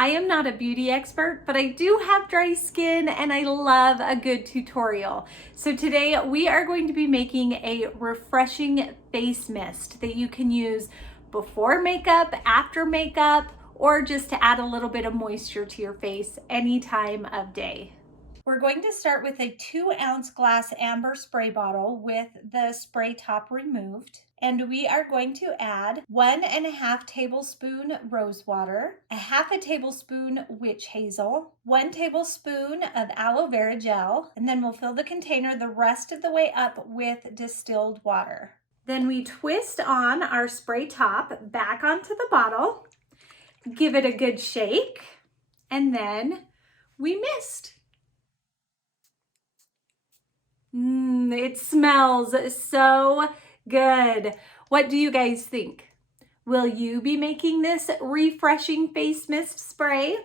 I am not a beauty expert, but I do have dry skin and I love a good tutorial. So today we are going to be making a refreshing face mist that you can use before makeup, after makeup, or just to add a little bit of moisture to your face any time of day. We're going to start with a 2-ounce glass amber spray bottle with the spray top removed. And we are going to add 1.5 tablespoon rosewater, 1/2 tablespoon witch hazel, 1 tablespoon of aloe vera gel, and then we'll fill the container the rest of the way up with distilled water. Then we twist on our spray top back onto the bottle, give it a good shake, and then we mist. It smells so good. What do you guys think? Will you be making this refreshing face mist spray?